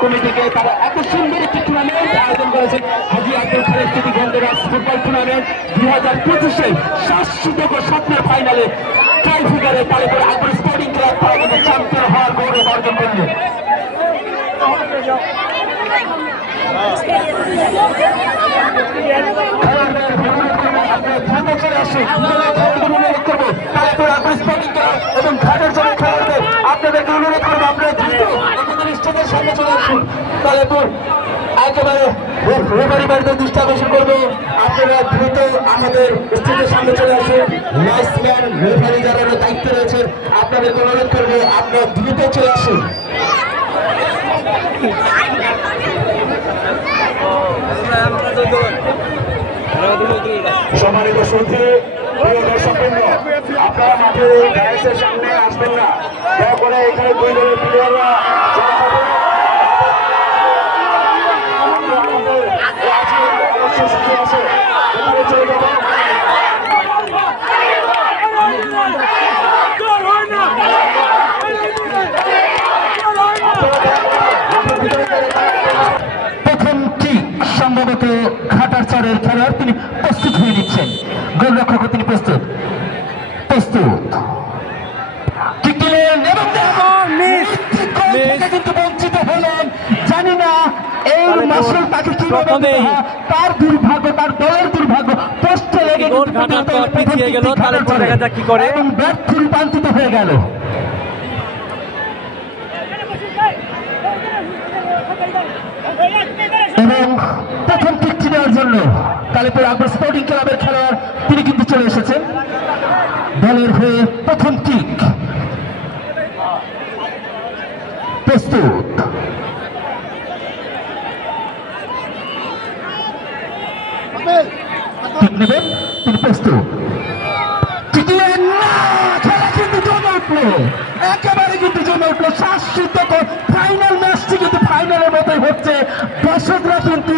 কমিটিকে তারা এত সুন্দর একটি টুর্নামেন্ট আয়োজন করেছেন হাজী আব্দুল খালেক সিটি গন্ধরাজ ফুটবল টুর্নামেন্ট 2025-এ শাশ্বত স্বপ্নের ফাইনালে টাইফিগারে তালেপুর আকবর স্পোর্টিং ক্লাব তারা চ্যাম্পিয়ন হওয়ার গৌরব অর্জন করলেন। এবং ঘাটের জন্য খেলোয়াড়দের আপনাদেরকে অনুরোধ করবো আপনারা দ্রুত আমাদের স্টেজের সামনে চলে আসুন। তালেপুর একেবারে রেফারি বাড়িতে দৃষ্টি আকর্ষণ করবো, আপনারা দ্রুত আমাদের স্টেজের সামনে চলে আসুন। লাইসম্যান রেফারি যারা দায়িত্বে রয়েছেন আপনাদেরকে অনুরোধ করবো আপনারা দ্রুত চলে আসুন। সম্মানিত সুধী প্রিয় দর্শকবৃন্দ, আপনারা মাঠে গ্যারেজের সামনে আসবেন না, দয়া করে এখানে দুই দলের প্লেয়াররা চলে যাবেন। প্রথমটি সম্ভবত ঘাটারচরের খেলোয়াড়, তিনি প্রস্তুত হয়ে নিচ্ছেন। গোলরক্ষক তিনি প্রস্তুত কিন্তু বঞ্চিত হলেন। জানি না এই মাসুল তাকে কিভাবে, তার দুর্ভাগ্য, তার দলের দুর্ভাগ্য পোস্টে লেগে এবং ব্যর্থ রূপান্তরিত হয়ে গেল। এবং প্রথম কিকটি নেওয়ার জন্য তালেপুর আকবর স্পোর্টিং ক্লাবের খেলোয়াড় তিনি কিন্তু চলে এসেছেন। দলের হয়ে প্রথম কিক প্রস্তুত। কিক নেবেন তিনি প্রস্তুত। খেলা কিন্তু জমে উঠলো, একেবারে কিন্তু জমে উঠলো। শাশ্বত ফাইনাল ম্যাচটি কিন্তু ফাইনালের মতোই হচ্ছে। দর্শকরা কিন্তু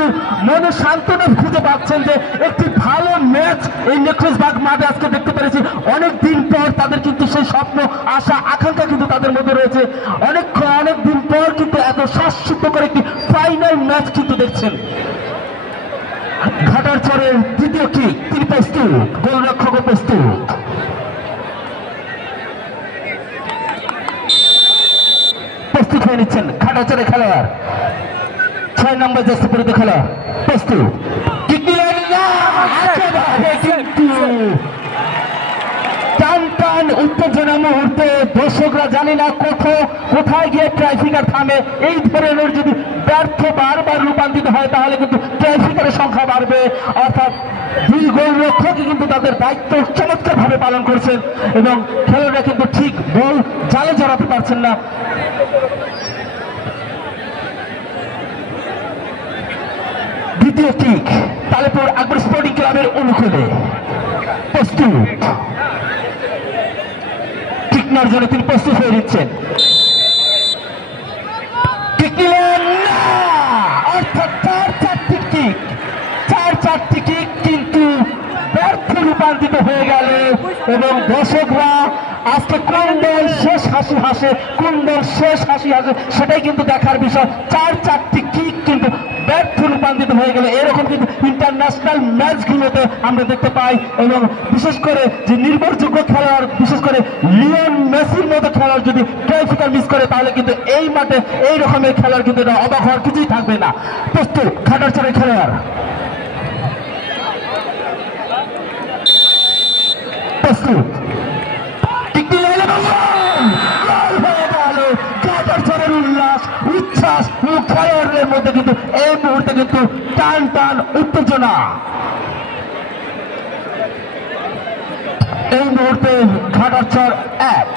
মনে সান্ত্বনা খুঁজে পাচ্ছেন যে একটি ভালো ম্যাচ এই নেকলেসবাগ মাঠে আজকে দেখতে পেরেছি। অনেক দিন পর তাদের কিন্তু সেই স্বপ্ন, আশা, আকাঙ্ক্ষা কিন্তু তাদের মধ্যে রয়েছে। অনেক দিন পর কিন্তু এত শাশ্বত করে একটি ফাইনাল ম্যাচ কিন্তু দেখছেন। ঘাটারচরের দ্বিতীয় কিক তিনি প্রস্তুত, গোলরক্ষক প্রস্তুত। প্রস্তুত হয়ে নিচ্ছেন ঘাটারচরের খেলোয়াড়, 6 নম্বর জার্সি পরিহিত খেলোয়াড় প্রস্তুত। টান টান উত্তেজনা মুহূর্তে দর্শকরা জানি না কোথায় গিয়ে ট্রাইফিকার থামে। এই ধরনের যদি ব্যর্থ বারবার রূপান্তরিত হয় তাহলে কিন্তু ট্রাইফিকারের সংখ্যা বাড়বে। অর্থাৎ দুই গোলরক্ষকই কিন্তু তাদের দায়িত্ব চমৎকার ভাবে পালন করছেন এবং খেলোয়াড়রা কিন্তু ঠিক বল জালে জড়াতে পারছেন না। দ্বিতীয় কিক তালেপুর আকবর স্পোর্টিং ক্লাবের অনুকূলে প্রস্তুত। কিক নেওয়ার জন্য তিনি প্রস্তুত হয়ে নিচ্ছেন। অর্থাৎ চারটি কিক কিন্তু ব্যর্থ রূপান্তরিত হয়ে গেল এবং দর্শকরা আজকে কোন দল শেষ হাসি হাসে, কোন দল শেষ হাসি হাসে সেটাই কিন্তু দেখার বিষয়। চারটি কিক কিন্তু ব্যর্থ রূপান্তরিত হয়ে গেল। এরকম কিন্তু ইন্টারন্যাশনাল ম্যাচগুলোতে আমরা দেখতে পাই এবং বিশেষ করে যে নির্ভরযোগ্য খেলোয়াড়, বিশেষ করে লিওন মেসির মতো খেলোয়াড় যদি ট্রাইফিকার মিস করে তাহলে কিন্তু এই মাঠে এই রকমের খেলোয়াড় কিন্তু অবাক হওয়ার কিছুই থাকবে না। প্রস্তুত ঘাটারচরের খেলোয়াড় প্রস্তুত উল্লাস উচ্ছ্বাস খেলোয়াড়দের মধ্যে কিন্তু এই মুহূর্তে কিন্তু টান টান উত্তেজনা। এই মুহূর্তে ঘাটারচর 1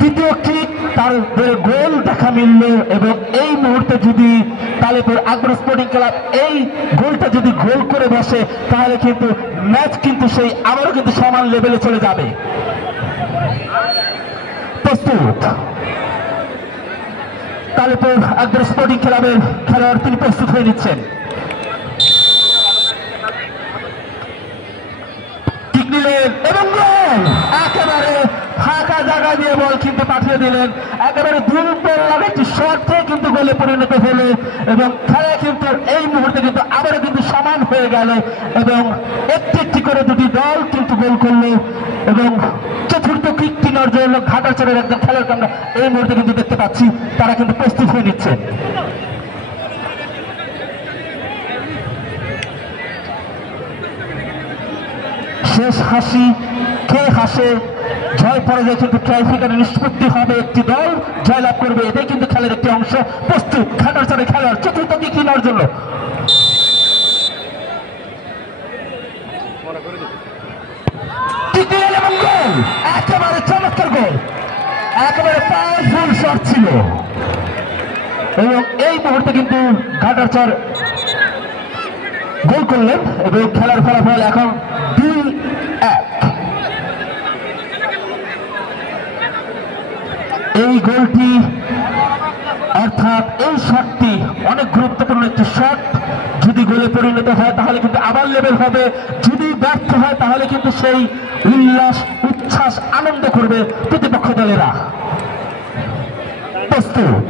তৃতীয় কিক তাদের গোল দেখা মিলল এবং এই মুহূর্তে যদি তালেপুর আকবর স্পোর্টিং ক্লাব এই গোলটা যদি গোল করে বসে তাহলে কিন্তু ম্যাচ কিন্তু সেই আবারও কিন্তু সমান লেভেলে চলে যাবে। প্রস্তুত তালেপুর আকবর স্পোর্টিং ক্লাবের খেলোয়াড় তিনি প্রস্তুত হয়ে নিচ্ছেন। কিক নিলেন এবং গোল একেবারে ফাঁকা জায়গা দিয়ে বল কিন্তু পাঠিয়ে দিলেন, একেবারে দুর্বল একটি শট থেকে কিন্তু গোলে পরিণত হলো এবং খেলা কিন্তু এই মুহূর্তে কিন্তু আবারও কিন্তু সমান হয়ে গেল এবং একটি একটি করে দুটি দল কিন্তু গোল করলো এবং চতুর্থ কিকটি নেওয়ার জন্য ঘাটারচরের একজন খেলোয়াড়কে আমরা এই মুহূর্তে কিন্তু দেখতে পাচ্ছি, তারা কিন্তু প্রস্তুত হয়ে নিচ্ছেন। শেষ হাসি কে হাসে, জয় পরাজয় কিন্তু ট্রাইফিকারে নিষ্পত্তি হবে, একটি দল জয়লাভ করবে, এটাই কিন্তু খেলার একটি অংশ। প্রস্তুত ঘাটারচরের খেলোয়াড় চতুর্থ কিক নেওয়ার জন্য। একেবারে চমৎকার গোল, একেবারে পাওয়ারফুল শট ছিল এবং এই মুহূর্তে কিন্তু ঘাটারচর গোল করলেন এবং খেলার ফলাফল এখন 2-1। এই গোলটি অর্থাৎ এই শটটি অনেক গুরুত্বপূর্ণ একটি শট, যদি গোলে পরিণত হয় তাহলে কিন্তু আবার লেভেল হবে, যদি ব্যর্থ হয় তাহলে কিন্তু সেই উল্লাস উচ্ছ্বাস আনন্দ করবে প্রতিপক্ষ দলেরা। প্রস্তুত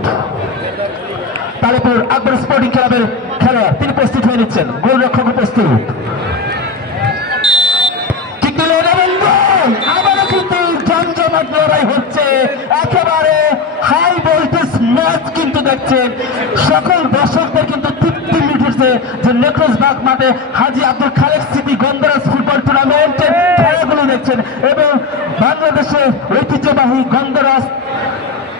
তালেপুর আকবর স্পোর্টিং ক্লাবের খেলোয়াড় তিনি প্রস্তুত হয়ে নিচ্ছেন, গোলরক্ষক প্রস্তুত। আবারও কিন্তু জমজমাট লড়াই হচ্ছে, একেবারে হাই ভোল্টেজ ম্যাচ কিন্তু দেখছেন, সকল দর্শকদের কিন্তু তৃপ্তি মিটেছে যে নেক্রোসবাগ মাঠে হাজী আব্দুল খালেক স্মৃতি গন্ধরাজ ফুটবল টুর্নামেন্টের খেলাগুলো দেখছেন এবং বাংলাদেশের ঐতিহ্যবাহী গন্ধরাজ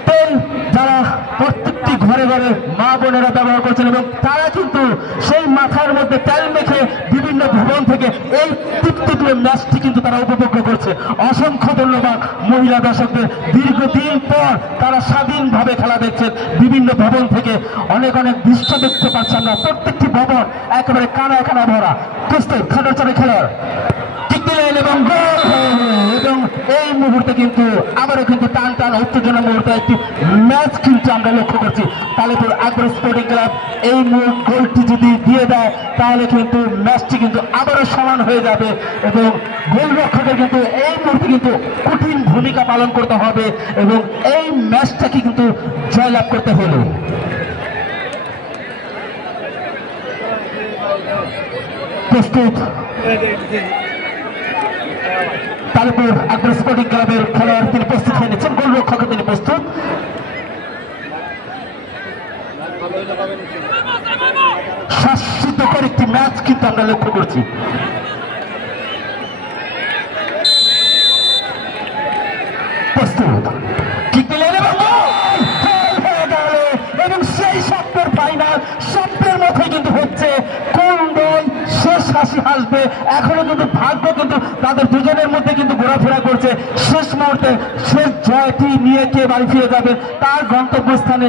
তেল যারা প্রত্যেকটি ঘরে ঘরে মা বোনেরা ব্যবহার করছেন এবং তারা কিন্তু সেই মাথার মধ্যে তেল মেখে বিভিন্ন ভবন থেকে এই তৃপ্তিপ্রিয় ম্যাচটি কিন্তু তারা উপভোগ করছে। অসংখ্য ধন্যবাদ মহিলা দর্শকদের, দীর্ঘদিন পর তারা স্বাধীনভাবে খেলা দেখছেন, বিভিন্ন ভবন থেকে অনেক অনেক দৃশ্য দেখতে পাচ্ছি আমরা, প্রত্যেকটি ভবন একেবারে কানা কানা ভরা। প্রস্তুত ঘাটারচরের খেলোয়াড় কিক দিলেন এবং গোল এবং এই মুহূর্তে কিন্তু আবারও কিন্তু টান টান উত্তেজনা মুহূর্তে একটি ম্যাচ কিন্তু আমরা লক্ষ্য করছি। তালেপুর আকবর স্পোর্টিং ক্লাব এই গোলটি যদি দিয়ে দেয় তাহলে কিন্তু ম্যাচটি কিন্তু আবারও সমান হয়ে যাবে এবং গোলরক্ষকের কিন্তু এই মুহূর্তে কিন্তু কঠিন ভূমিকা পালন করতে হবে এবং এই ম্যাচটাকে কিন্তু জয়লাভ করতে হলো। প্রস্তুত তালেপুর আকবর স্পোর্টিং ক্লাবের খেলোয়াড় তিনি প্রস্তুত হয়ে নিচ্ছেন, গোলরক্ষক তিনি প্রস্তুত। শাসিতকর একটি ম্যাচ কিন্তু আমরা লক্ষ্য করছি। প্রস্তুত কিক দিলেন এবং সেই স্বপ্নের ফাইনাল স্বপ্নের মধ্যে কিন্তু হচ্ছে, কোন দল শেষ হাসি হাসবে, এখনো কিন্তু ভাগ্য কিন্তু তাদের দুজনের মধ্যে কিন্তু ঘোরাফেরা করছে, শেষ মুহূর্তে শেষ জয়টি নিয়ে কে বাড়ি ফিরে যাবে তার গন্তব্যস্থানে।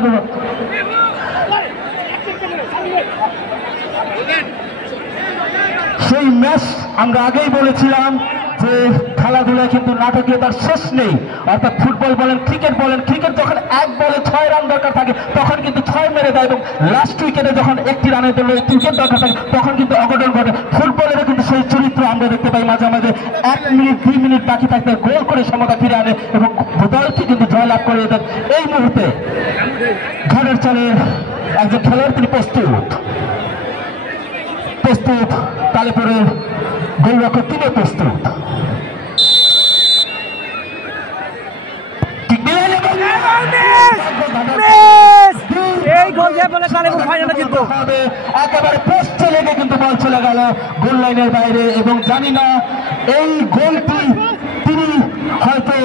সেই ম্যাচ আমরা আগেই বলেছিলাম যে খেলাধুলায় কিন্তু নাটকীয়তার শেষ নেই, অর্থাৎ ফুটবল বলেন ক্রিকেট বলেন, ক্রিকেট যখন 1 বলে 6 রান দরকার থাকে তখন কিন্তু 6 মেরে দেয় এবং লাস্ট উইকেটে যখন 1টি রানের জন্য 1 উইকেট দরকার থাকে তখন কিন্তু অঘটন ঘটে। ফুটবলেরও কিন্তু সেই চরিত্র আমরা দেখতে পাই মাঝে মাঝে 1 মিনিট 2 মিনিট বাকি থাকতে গোল করে সমতা ফিরে আনে এবং দলকে কিন্তু জয়লাভ করে দেন। এই মুহূর্তে ঘাটারচরের একজন খেলোয়াড় তিনি প্রস্তুত তালেপুরের গোলরক্ষক তিনি প্রস্তুত। একেবারে পোস্টে লেগে কিন্তু বল চলে গেল গোল লাইনের বাইরে এবং জানি না এই গোলটি তিনি হয়তো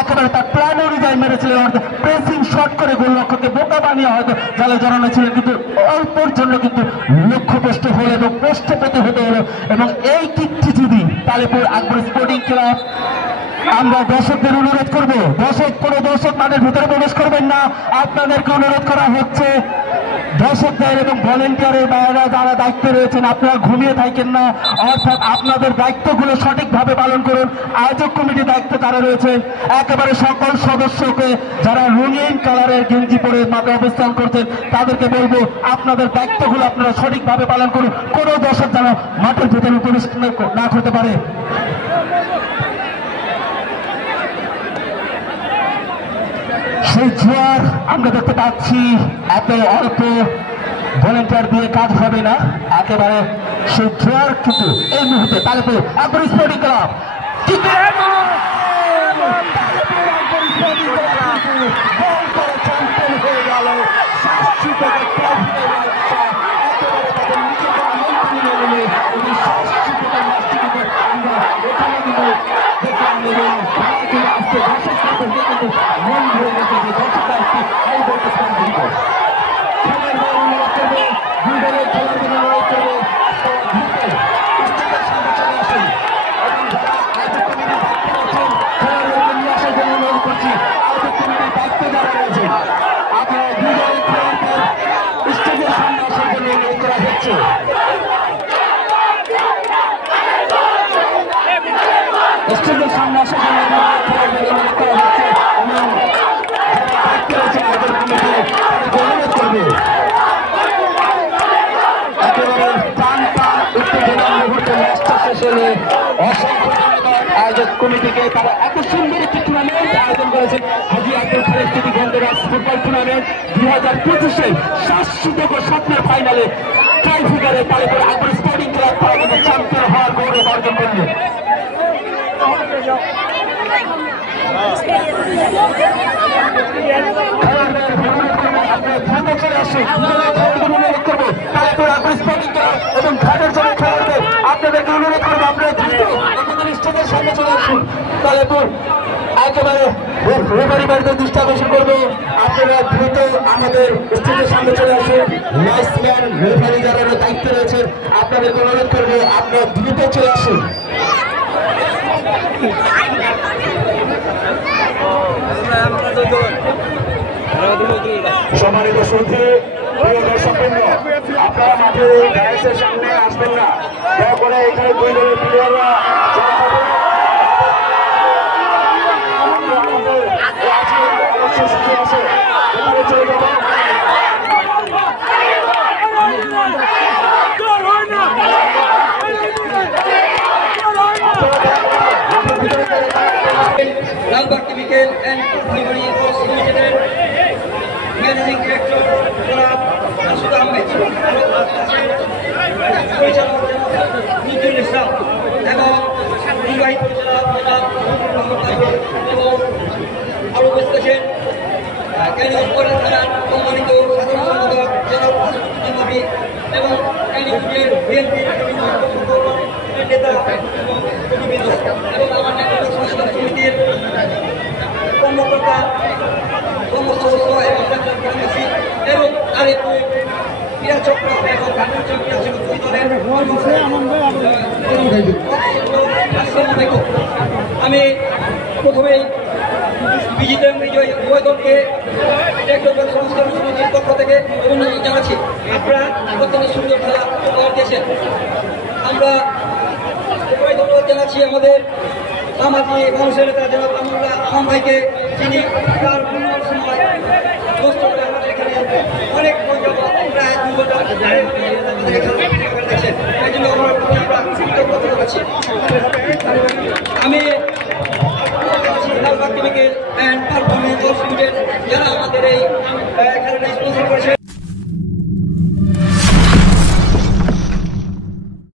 একেবারে তার প্ল্যান অনুযায়ী মেরেছিলেন, প্রেসিং শট করে গোলরক্ষককে বোকা বানিয়ে হয়তো জালে জড়ানো ছিলেন, কিন্তু অল্পের জন্য কিন্তু লক্ষ্যভ্রষ্ট হলো এবং পোস্টে পেতে হতে হলো। এবং এই কিকটি যদি তালেপুর আকবর স্পোর্টিং ক্লাব, আমরা দর্শকদের অনুরোধ করব, কোনো দর্শক মাঠের ভিতরে প্রবেশ করবেন না, আপনাদেরকে অনুরোধ করা হচ্ছে দর্শকদের এবং ভলেন্টিয়ারের বাইরে যারা দায়িত্বে রয়েছেন আপনারা ঘুমিয়ে থাকেন না, অর্থাৎ আপনাদের দায়িত্বগুলো সঠিকভাবে পালন করুন। আয়োজক কমিটির দায়িত্ব তারা রয়েছেন, একেবারে সকল সদস্যকে যারা রঙিন কালারের গেঞ্জি পরে মাঠে অবস্থান করছেন তাদেরকে বলবো আপনাদের দায়িত্বগুলো আপনারা সঠিকভাবে পালন করুন, কোনো দর্শক যেন মাঠের ভিতরে প্রবেশ না করতে পারে। সেই জোয়ার আমরা দেখতে পাচ্ছি, এত অল্প ভলেন্টিয়ার দিয়ে কাজ হবে না, একেবারে সেই জোয়ার কিন্তু এই মুহূর্তে তালেপুর আকবর স্পোর্টিং ক্লাব স্টেজের সামনে আসার জন্য অনুরোধ করবে। একেবারে টান টান উত্তেজনার মুহূর্তে ম্যাচটা শেষ হলে অসংখ্য ধন্যবাদ আয়োজক কমিটিকে, তারা এত সুন্দর একটি টুর্নামেন্ট আয়োজন করেছেন। হাজী আব্দুল খালেক সিটি গন্ধরাজ ফুটবল টুর্নামেন্ট 2025-এর 700তম স্বপ্নের ফাইনালে ট্রাইফিগারে তালেপুর আকবর স্পোর্টিং ক্লাব তারা কিন্তু চ্যাম্পিয়ন হওয়ার গৌরব অর্জন করবে। এবং ঘাটের জন্য খেলোয়াড়দের আপনাদেরকে অনুরোধ করবো আপনারা দ্রুত আমাদের স্টেজের সামনে চলে আসুন। তালেপুর একেবারে রেফারিদের দৃষ্টি আকর্ষণ করবো, আপনারা দ্রুত আমাদের স্টেজের সামনে চলে আসুন। লাইসম্যান রেফারি যারা দায়িত্বে রয়েছেন আপনাদেরকে অনুরোধ করবো আপনারা দ্রুত চলে আসুন। সম্মানিত সুধী, প্রিয় দর্শকবৃন্দ, আপনারা মাঠে ডায়াসের সামনে আসবেন না, দয়া করে এখানে দুই দলের প্লেয়াররা চলে যাবেন। লালবাগ কেমিক্যাল অ্যান্ড কেমিক্যালস লিমিটেডের ম্যানেজিং ডিরেক্টর জনাব মাসুদ আহমেদ, পরিচালক নজরুল ইসলাম এবং নির্বাহী পরিচালক জনাব এবং আরো উপস্থিত আছেন ক্যানিগঞ্জ থানার সম্মানিত সাধারণ সম্পাদক জনাব হাসানুদ্দিন নবী এবং ক্যানিগঞ্জের বিএনপির বিভিন্ন নেতা এবং কর্মীবৃন্দ এবং আমার নেতৃত্ব সংস্কার সমিতির কর্মকর্তা কর্মসদস্য এবং গ্রামবাসী এবং আরেকটু ক্রীড়া চক্র এবং ক্রীড়া চক্র দুই দলের আমি প্রথমেই বিজিত এবং বিজয়ী উভয় দলকে টেকনোলজি সংস্কার সমিতির পক্ষ থেকে অভিনন্দন জানাচ্ছি। আপনারা অত্যন্ত সুন্দর খেলা উপহার দিয়েছেন। আমরা উভয় ধন্যবাদ জানাচ্ছি আমাদের সামাজিক মানুষের নেতা জনাব আহম ভাইকে, যিনি তার মূল্যবান সময় নষ্ট করে আমাদের এখানে অনেক প্রায় 2 ঘন্টা দেখছেন, এই জন্য আমরা কৃতজ্ঞতা জানাচ্ছি। আমি